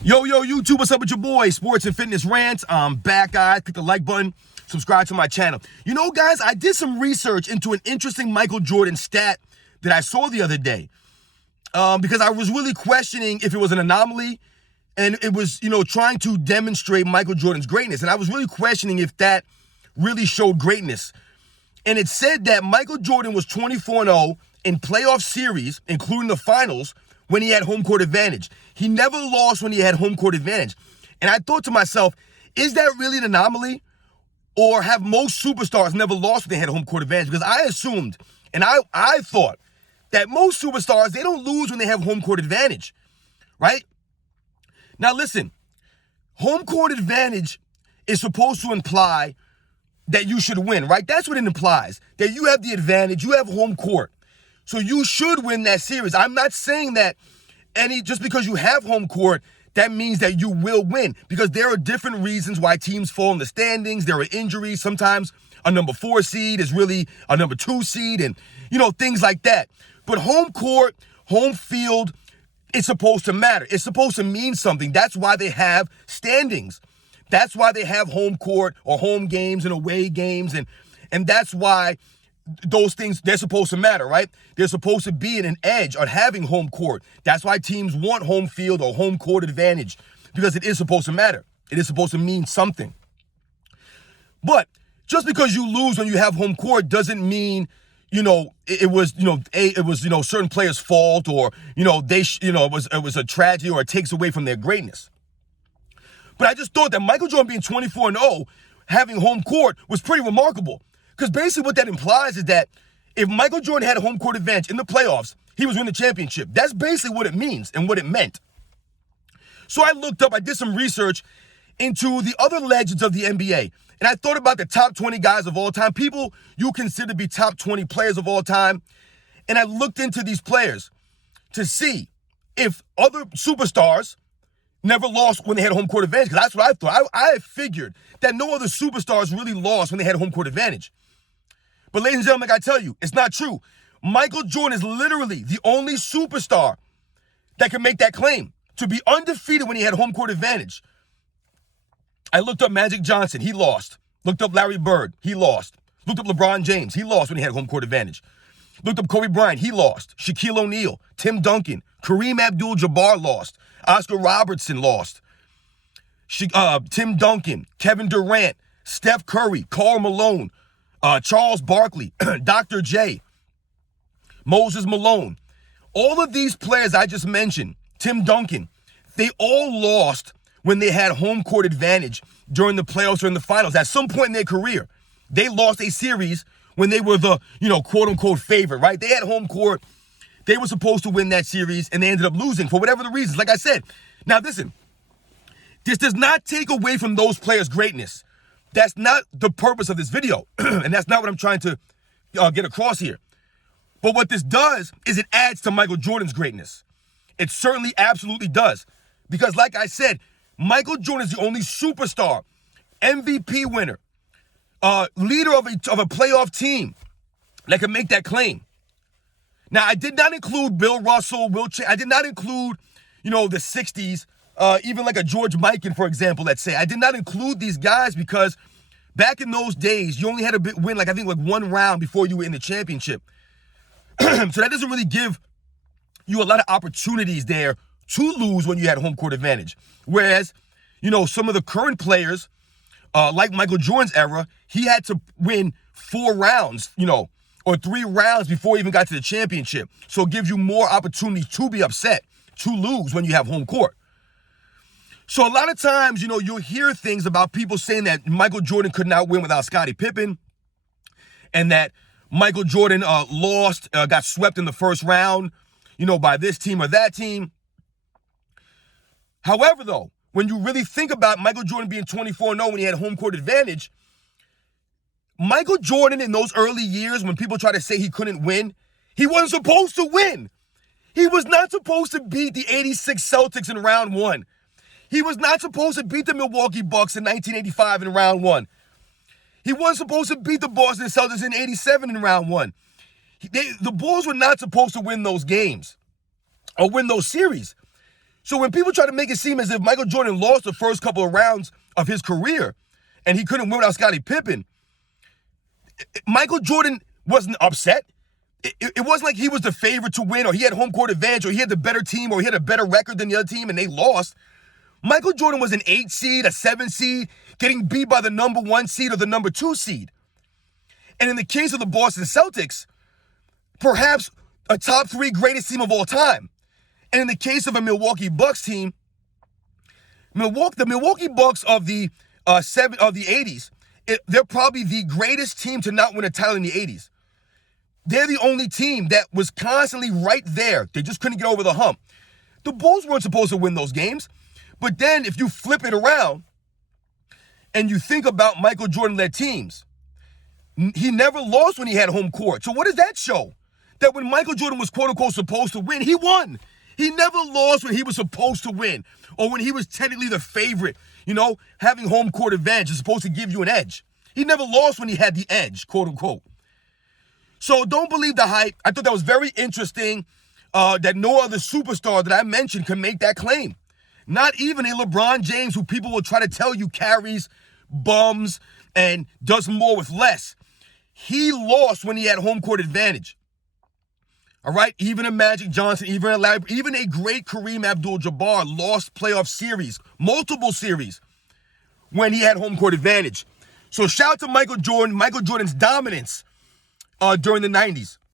Yo, YouTube, what's up with your boy? Sports and Fitness Rants. I'm back, guys. Click the like button. Subscribe to my channel. You know, guys, I did some research into an interesting Michael Jordan stat that I saw the other day because I was really questioning if it was an anomaly and it was, trying to demonstrate Michael Jordan's greatness. And I was really questioning if that really showed greatness. And it said that Michael Jordan was 24-0 in playoff series, including the finals, when he had home court advantage. He never lost when he had home court advantage. And I thought to myself, is that really an anomaly? Or have most superstars never lost when they had home court advantage? Because I assumed, and I thought, that most superstars, they don't lose when they have home court advantage, right? Now listen, home court advantage is supposed to imply that you should win, right? That's what it implies, that you have the advantage, you have home court. So you should win that series. I'm not saying that just because you have home court, that means that you will win, because there are different reasons why teams fall in the standings. There are injuries. Sometimes a number 4 seed is really a number 2 seed and, things like that. But home court, home field, it's supposed to matter. It's supposed to mean something. That's why they have standings. That's why they have home court or home games and away games. And that's why those things, they're supposed to matter, right? They're supposed to be an edge on having home court. That's why teams want home field or home court advantage, because it is supposed to matter. It is supposed to mean something. But just because you lose when you have home court doesn't mean, it was certain players' fault, or, it was a tragedy, or it takes away from their greatness. But I just thought that Michael Jordan being 24-0, having home court, was pretty remarkable. Because basically what that implies is that if Michael Jordan had a home court advantage in the playoffs, he was winning the championship. That's basically what it means and what it meant. So I did some research into the other legends of the NBA. And I thought about the top 20 guys of all time, people you consider to be top 20 players of all time. And I looked into these players to see if other superstars never lost when they had home court advantage, because that's what I thought. I figured that no other superstars really lost when they had home court advantage. But ladies and gentlemen, I tell you, it's not true. Michael Jordan is literally the only superstar that can make that claim, to be undefeated when he had home court advantage. I looked up Magic Johnson, he lost. Looked up Larry Bird, he lost. Looked up LeBron James, he lost when he had home court advantage. Looked up Kobe Bryant, he lost. Shaquille O'Neal, Tim Duncan, Kareem Abdul-Jabbar lost. Oscar Robertson lost. Tim Duncan, Kevin Durant, Steph Curry, Karl Malone, Charles Barkley, Dr. J, Moses Malone. All of these players I just mentioned, Tim Duncan, they all lost when they had home court advantage during the playoffs or in the finals. At some point in their career, they lost a series when they were the, quote unquote favorite, right? They had home court. They were supposed to win that series, and they ended up losing for whatever the reasons. Like I said, now listen, this does not take away from those players' greatness. That's not the purpose of this video, and that's not what I'm trying to get across here. But what this does is it adds to Michael Jordan's greatness. It certainly absolutely does. Because like I said, Michael Jordan is the only superstar, MVP winner, leader of a playoff team that can make that claim. Now, I did not include Bill Russell, I did not include, the 60s, even like a George Mikan, for example, let's say. I did not include these guys because back in those days, you only had to win, I think one round before you were in the championship. So that doesn't really give you a lot of opportunities there to lose when you had home court advantage. Whereas, some of the current players, like Michael Jordan's era, he had to win 4 rounds, or 3 rounds before he even got to the championship. So it gives you more opportunity to be upset, to lose when you have home court. So a lot of times, you'll hear things about people saying that Michael Jordan could not win without Scottie Pippen, and that Michael Jordan got swept in the first round, by this team or that team. However, though, when you really think about Michael Jordan being 24-0 when he had home court advantage, Michael Jordan in those early years when people try to say he couldn't win, he wasn't supposed to win. He was not supposed to beat the 86 Celtics in round 1. He was not supposed to beat the Milwaukee Bucks in 1985 in round 1. He wasn't supposed to beat the Boston Celtics in 87 in round 1. The Bulls were not supposed to win those games or win those series. So when people try to make it seem as if Michael Jordan lost the first couple of rounds of his career and he couldn't win without Scottie Pippen, Michael Jordan wasn't upset. It wasn't like he was the favorite to win or he had home court advantage or he had the better team or he had a better record than the other team and they lost. Michael Jordan was an 8 seed, a 7 seed, getting beat by the number 1 seed or the number 2 seed. And in the case of the Boston Celtics, perhaps a top 3 greatest team of all time. And in the case of a Milwaukee Bucks team, the Milwaukee Bucks of the 80s, they're probably the greatest team to not win a title in the 80s. They're the only team that was constantly right there. They just couldn't get over the hump. The Bulls weren't supposed to win those games. But then if you flip it around and you think about Michael Jordan-led teams, he never lost when he had home court. So what does that show? That when Michael Jordan was quote-unquote supposed to win, he won. He never lost when he was supposed to win or when he was technically the favorite. You know, having home court advantage is supposed to give you an edge. He never lost when he had the edge, quote-unquote. So don't believe the hype. I thought that was very interesting that no other superstar that I mentioned can make that claim. Not even a LeBron James, who people will try to tell you carries bums and does more with less. He lost when he had home court advantage. All right? Even a Magic Johnson, even a great Kareem Abdul-Jabbar lost playoff series, multiple series, when he had home court advantage. So shout out to Michael Jordan, Michael Jordan's dominance during the 90s.